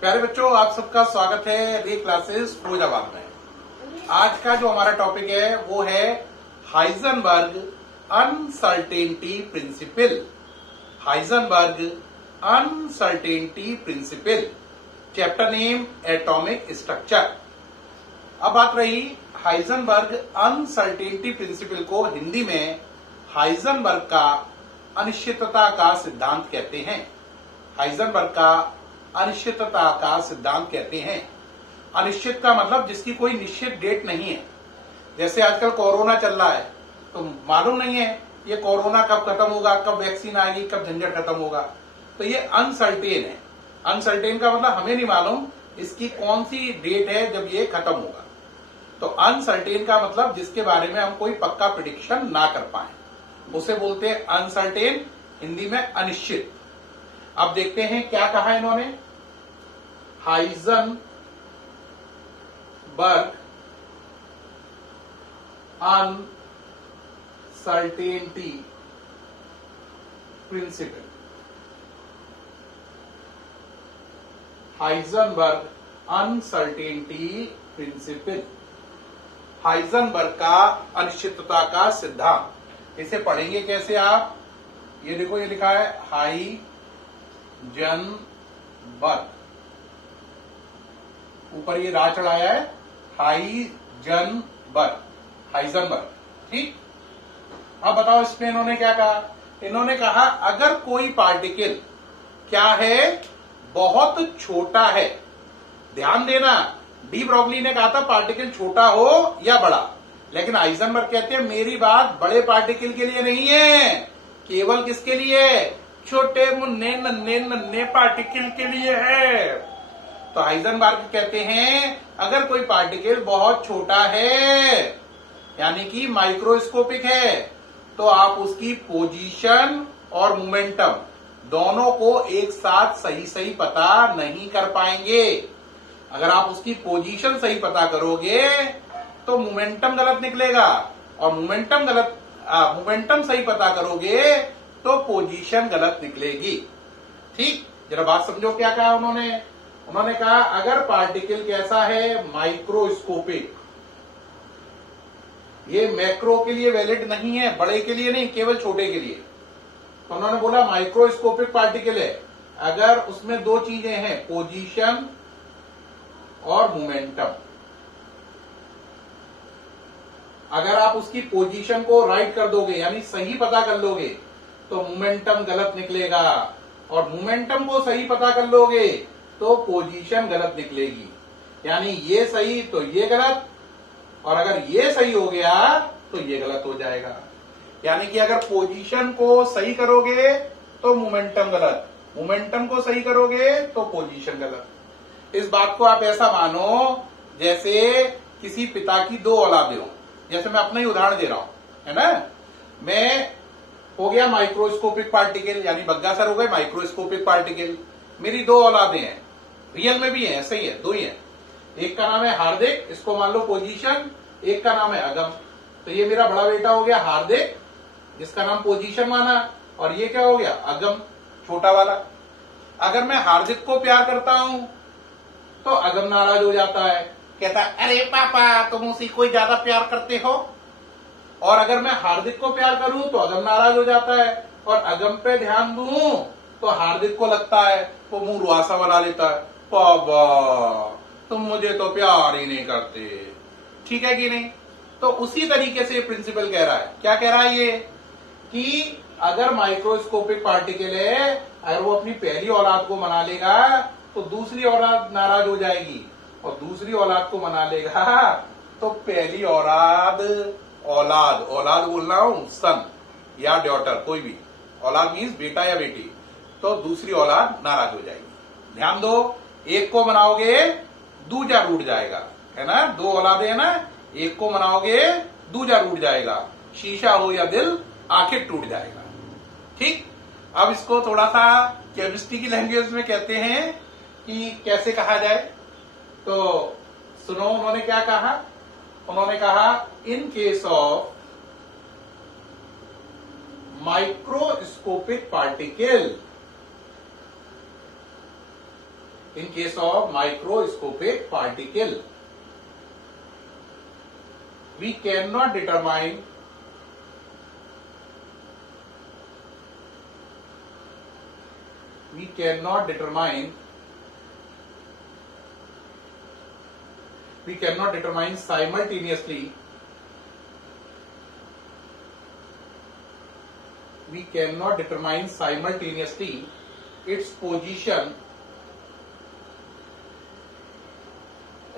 प्यारे बच्चों, आप सबका स्वागत है रे क्लासेस फिरोजाबाद में। आज का जो हमारा टॉपिक है वो है Heisenberg uncertainty principle. Heisenberg uncertainty principle, chapter name atomic structure. अब बात रही हाइजेनबर्ग अनसर्टेनिटी प्रिंसिपल को हिंदी में हाइजेनबर्ग का अनिश्चितता का सिद्धांत कहते हैं। हाइजेनबर्ग का अनिश्चितता का सिद्धांत कहते हैं। अनिश्चित का मतलब जिसकी कोई निश्चित डेट नहीं है। जैसे आजकल कोरोना चल रहा है तो मालूम नहीं है ये कोरोना कब खत्म होगा, कब वैक्सीन आएगी, कब झंझट खत्म होगा। तो ये अनसर्टेन है। अनसर्टेन का मतलब हमें नहीं मालूम इसकी कौन सी डेट है जब ये खत्म होगा। तो अनसर्टेन का मतलब जिसके बारे में हम कोई पक्का प्रिडिक्शन ना कर पाए, उसे बोलते हैं अनसर्टेन, हिंदी में अनिश्चित। अब देखते हैं क्या कहा इन्होंने। Heisenberg uncertainty principle. Heisenberg uncertainty principle, Heisenberg का अनिश्चितता का सिद्धांत। इसे पढ़ेंगे कैसे आप? ये देखो, ये लिखा है हाइजेनबर्ग, ऊपर ये रा चढ़ाया है हाइजेनबर्ग, हाइजेनबर्ग। ठीक। अब बताओ इसमें इन्होंने क्या कहा। इन्होंने कहा अगर कोई पार्टिकल क्या है, बहुत छोटा है। ध्यान देना, डी ब्रॉगली ने कहा था पार्टिकल छोटा हो या बड़ा, लेकिन हाइजेनबर्ग कहते हैं मेरी बात बड़े पार्टिकल के लिए नहीं है, केवल किसके लिए? छोटे मुन्ने नन्हे नन्हे पार्टिकल के लिए है। तो हाइजेनबर्ग कहते हैं अगर कोई पार्टिकल बहुत छोटा है, यानी कि माइक्रोस्कोपिक है, तो आप उसकी पोजीशन और मोमेंटम दोनों को एक साथ सही सही पता नहीं कर पाएंगे। अगर आप उसकी पोजीशन सही पता करोगे तो मोमेंटम गलत निकलेगा, और मोमेंटम सही पता करोगे तो पोजीशन गलत निकलेगी। ठीक, जरा बात समझो क्या कहा उन्होंने। उन्होंने कहा अगर पार्टिकल कैसा है, माइक्रोस्कोपिक, ये मैक्रो के लिए वैलिड नहीं है, बड़े के लिए नहीं, केवल छोटे के लिए। तो उन्होंने बोला माइक्रोस्कोपिक पार्टिकल है अगर उसमें दो चीजें हैं, पोजीशन और मोमेंटम। अगर आप उसकी पोजीशन को राइट कर दोगे, यानी सही पता कर लोगे, तो मोमेंटम गलत निकलेगा, और मोमेंटम को सही पता कर लोगे तो पोजीशन गलत निकलेगी। यानी ये सही तो ये गलत, और अगर ये सही हो गया तो ये गलत हो जाएगा। यानी कि अगर पोजीशन को सही करोगे तो मोमेंटम गलत, मोमेंटम को सही करोगे तो पोजीशन गलत। इस बात को आप ऐसा मानो जैसे किसी पिता की दो औलादें हो। जैसे मैं अपना ही उदाहरण दे रहा हूं, है ना। मैं हो गया माइक्रोस्कोपिक पार्टिकल, यानी बग्गा सर हो गए माइक्रोस्कोपिक पार्टिकल। मेरी दो औलादें हैं, रियल में भी है, ऐसे ही है, दो ही है। एक का नाम है हार्दिक, इसको मान लो पोजीशन, एक का नाम है अगम। तो ये मेरा बड़ा बेटा हो गया हार्दिक, जिसका नाम पोजीशन माना, और ये क्या हो गया? अगम, छोटा वाला। अगर मैं हार्दिक को प्यार करता हूं तो अगम नाराज हो जाता है, कहता है अरे पापा तुम उसी को ज्यादा प्यार करते हो। और अगर मैं हार्दिक को प्यार करूं तो अगम नाराज हो जाता है, और अगम पे ध्यान दूं तो हार्दिक को लगता है, वो मुंह रुआसा बना लेता है, पापा तुम मुझे तो प्यार ही नहीं करते। ठीक है कि नहीं? तो उसी तरीके से प्रिंसिपल कह रहा है। क्या कह रहा है ये? कि अगर माइक्रोस्कोपिक पार्टिकल है, अगर वो अपनी पहली औलाद को मना लेगा तो दूसरी औलाद नाराज हो जाएगी, और दूसरी औलाद को मना लेगा तो पहली औलाद बोल रहा हूं, सन या डॉटर, कोई भी औलाद मीन्स बेटा या बेटी, तो दूसरी औलाद नाराज हो जाएगी। ध्यान दो, एक को मनाओगे दूजा रूठ जाएगा, है ना। दो औलादे है ना, एक को मनाओगे दूजा रूठ जाएगा। शीशा हो या दिल, आखिर टूट जाएगा। ठीक। अब इसको थोड़ा सा केमिस्ट्री की लैंग्वेज में कहते हैं कि कैसे कहा जाए। तो सुनो उन्होंने क्या कहा। उन्होंने कहा इन case of microscopic particle, In case of microscopic particle, we cannot determine simultaneously its position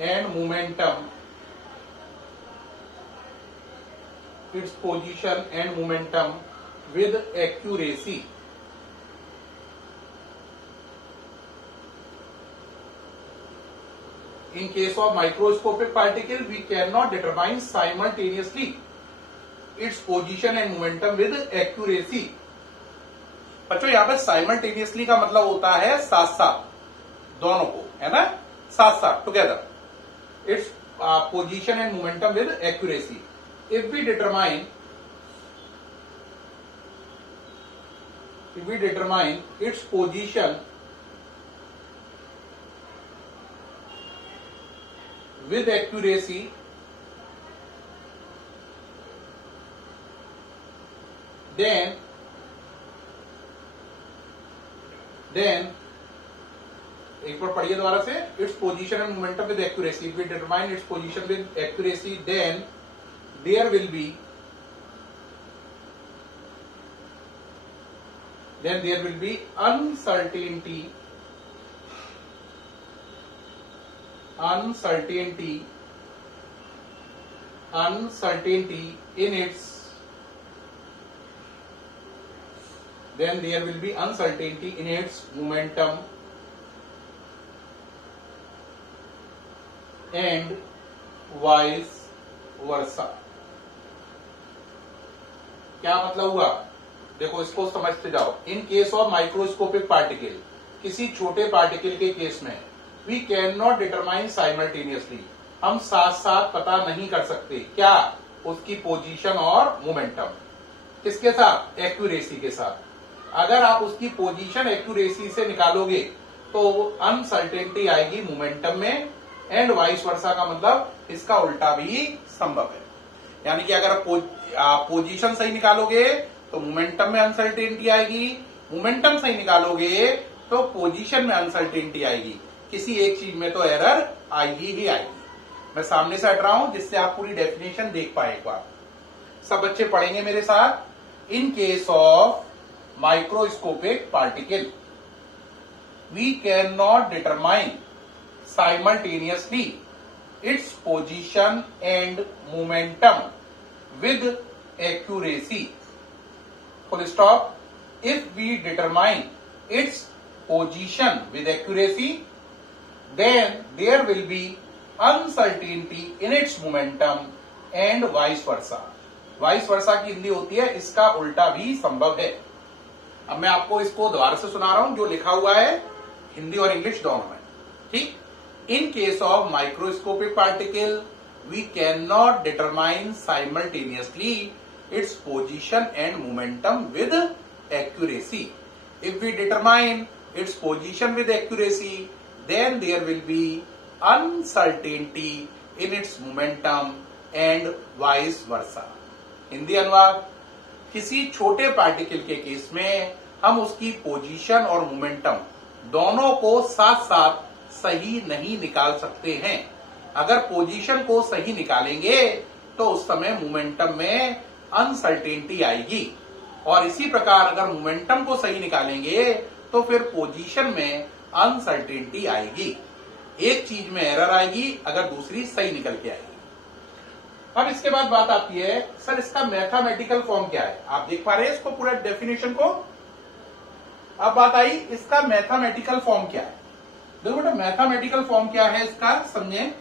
and momentum with accuracy. In case of microscopic particle, we cannot determine simultaneously its position and momentum with accuracy. बच्चों यहां पर simultaneously का मतलब होता है साथ साथ, दोनों को, है ना, साथ साथ, together, its position and momentum with accuracy. If we determine its position with accuracy, then एक बार पढ़िए दोबारा से. Its position and momentum with accuracy. If we determine its position with accuracy, then there will be uncertainty in its momentum and vice versa. क्या मतलब हुआ? देखो इसको समझते जाओ. In case of microscopic particle, किसी छोटे पार्टिकल के केस में, we can not determine simultaneously, हम साथ साथ पता नहीं कर सकते क्या, उसकी पोजीशन और मोमेंटम. किसके साथ? एक्यूरेसी के साथ. अगर आप उसकी पोजीशन एक्यूरेसी से निकालोगे तो अनसर्टेनिटी आएगी मोमेंटम में, एंड वाइस वर्सा का मतलब इसका उल्टा भी संभव है. यानी कि अगर आप पोजीशन सही निकालोगे तो मोमेंटम में अनसर्टेनिटी आएगी, मोमेंटम सही निकालोगे तो पोजीशन में अनसर्टेनिटी आएगी. किसी एक चीज में तो एरर आएगी ही आएगी. मैं सामने से हट रहा हूं जिससे आप पूरी डेफिनेशन देख पाए. एक बार सब बच्चे पढ़ेंगे मेरे साथ. In case of microscopic particle, we can not determine simultaneously its position and momentum with accuracy. Full stop. If we determine its position with accuracy, then there will be uncertainty in its momentum and vice versa. Vice versa की हिंदी होती है इसका उल्टा भी संभव है. अब मैं आपको इसको दोबारा से सुना रहा हूं जो लिखा हुआ है हिंदी और इंग्लिश दोनों में. ठीक. In case of microscopic particle, we cannot determine simultaneously its position and momentum with accuracy. If we determine its position with accuracy, then there will be uncertainty in its momentum and vice versa. Hindi अनुवाद. किसी छोटे particle के case में हम उसकी position और momentum दोनों को साथ साथ सही नहीं निकाल सकते हैं. अगर पोजीशन को सही निकालेंगे तो उस समय मोमेंटम में अनसर्टेनिटी आएगी, और इसी प्रकार अगर मोमेंटम को सही निकालेंगे तो फिर पोजीशन में अनसर्टेनिटी आएगी. एक चीज में एरर आएगी अगर दूसरी सही निकल के आएगी. अब इसके बाद बात आती है, सर इसका मैथमेटिकल फॉर्म क्या है? आप देख पा रहे हैं इसको, पूरा डेफिनेशन को. अब बात आई इसका मैथमेटिकल फॉर्म क्या है. देखो बेटा मैथमेटिकल फॉर्म क्या है इसका समझें.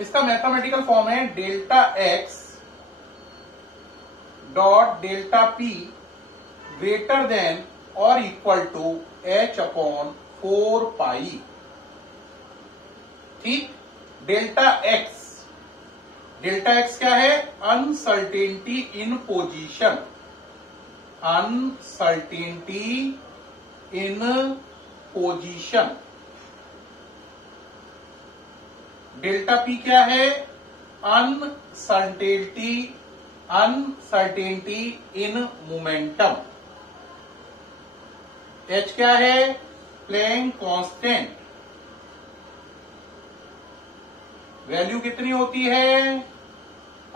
इसका मैथमेटिकल फॉर्म है delta X dot delta P greater than और इक्वल टू एच अपॉन 4 पाई. ठीक. डेल्टा एक्स क्या है? अनसर्टेनिटी इन पोजीशन. अनसर्टेनिटी इन पोजीशन, डेल्टा पी क्या है? Uncertainty in momentum. एच क्या है? Planck constant. वैल्यू कितनी होती है?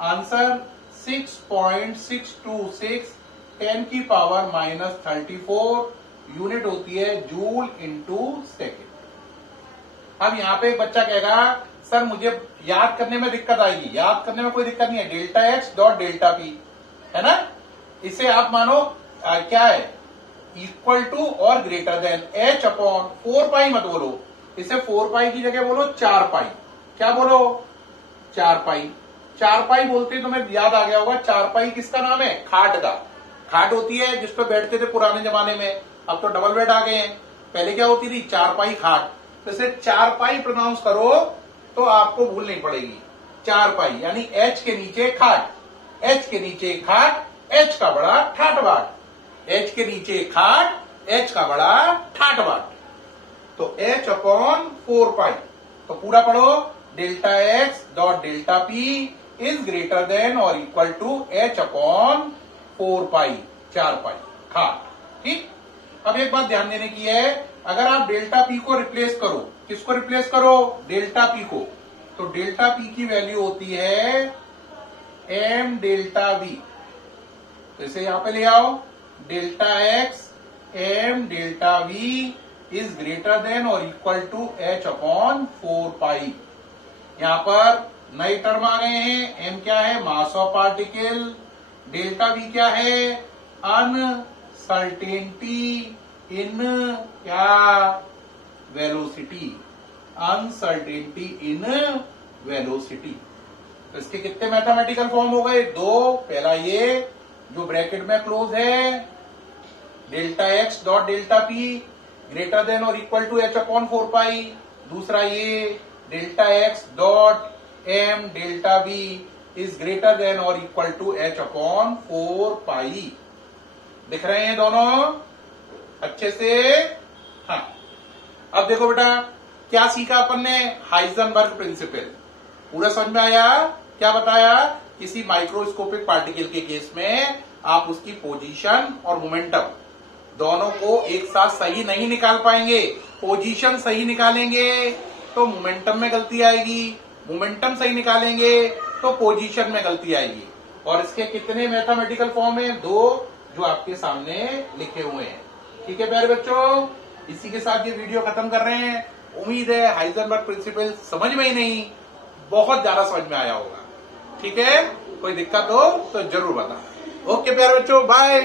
आंसर 6.626 10⁻⁻34 यूनिट होती है जूल इंटू सेकेंड। अब यहां पे एक बच्चा कहेगा सर मुझे याद करने में दिक्कत आएगी। याद करने में कोई दिक्कत नहीं है, delta X dot delta P है ना। इसे आप मानो क्या है? इक्वल टू और ग्रेटर देन एच अपॉन 4 पाई मत बोलो, इसे 4 पाई की जगह बोलो 4 पाई। क्या बोलो? 4 पाई। 4 पाई बोलते तो मैं याद आ गया होगा, 4 पाई किसका नाम है? खाट का। खाट होती है जिस पर बैठते थे पुराने जमाने में, अब तो डबल बेड आ गए हैं। पहले क्या होती थी? 4 पाई खाट। तो इसे 4 पाई प्रोनाउंस करो तो आपको भूल नहीं पड़ेगी। 4 पाई यानी एच के नीचे खाट, एच के नीचे खाट, एच का बड़ा ठाट बाट, एच के नीचे खाट, एच का बड़ा ठाट बाट। तो एच अपॉन 4 पाई। तो पूरा पढ़ो, delta X dot delta P is greater than और इक्वल टू एच अपॉन 4 पाई, 4 पाई खाट। ठीक। अब एक बात ध्यान देने की है, अगर आप डेल्टा पी को रिप्लेस करो, किसको रिप्लेस करो? डेल्टा पी को। तो डेल्टा पी की वैल्यू होती है एम डेल्टा वी। तो इसे यहां पे ले आओ, delta X M delta V is greater than और equal to H upon 4 pi. यहां पर नए टर्म आ गए हैं। एम क्या है? Mass of particle. Delta we क्या है? अनसर्टेनिटी इन क्या? वेलोसिटी। Uncertainty in velocity. तो इसके कितने मैथमेटिकल फॉर्म हो गए? 2। पहला ये जो ब्रैकेट में क्लोज है, delta X dot delta P greater than और equal to H upon 4 pi. दूसरा ये delta X dot M delta V is greater than और equal to H upon 4 pi. दिख रहे हैं दोनों अच्छे से? हाँ। अब देखो बेटा क्या सीखा अपन ने? Heisenberg principle. पूरा समझ में आया? क्या बताया? किसी माइक्रोस्कोपिक पार्टिकल के केस में आप उसकी पोजीशन और मोमेंटम दोनों को एक साथ सही नहीं निकाल पाएंगे। पोजीशन सही निकालेंगे तो मोमेंटम में गलती आएगी, मोमेंटम सही निकालेंगे तो पोजीशन में गलती आएगी। और इसके कितने मैथमेटिकल फॉर्म है? 2, जो आपके सामने लिखे हुए हैं। ठीक है प्यारे बच्चों, इसी के साथ ये वीडियो खत्म कर रहे हैं। उम्मीद है हाइजेनबर्ग प्रिंसिपल समझ में ही नहीं, बहुत ज्यादा समझ में आया होगा। ठीक है, कोई दिक्कत हो तो जरूर बताना। ओके प्यारे बच्चों, बाय।